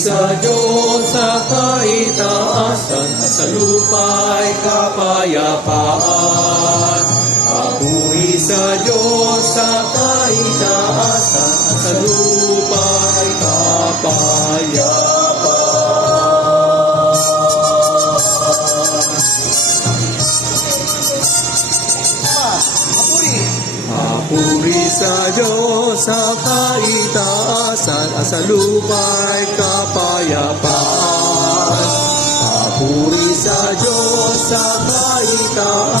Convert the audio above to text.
sa Diyos sa kaitaasan at sa lupa'y kapayapaan. Papuri sa Diyos sa kaitaasan at sa lupa'y kapayapaan. Papuri sa Diyos sa kaitaasan at sa lupa'y kapayapaan. Papuri sa Diyos sa kaitaasan